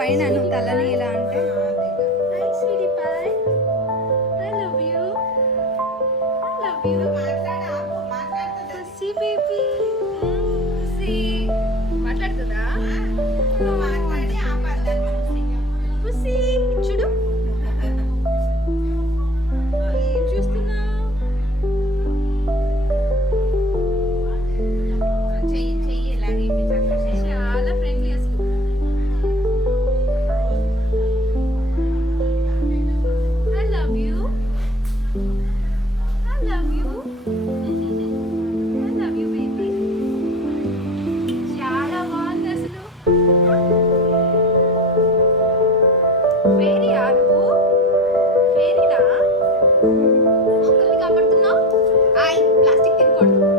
పైన నువ్వు తలని ఇలా అంటే మాట్లాడుతుందా చూడు ఏం చూస్తున్నావు చాలా ఫ్రెండ్లీ అసలు I love you I love you I love you baby చాలా బాగుంది అసలు ఫేరీ ఆరు ఫేరీనా ఒకరిని కాపాడుతున్నావు ఐ ప్లాస్టిక్ తినకూడదు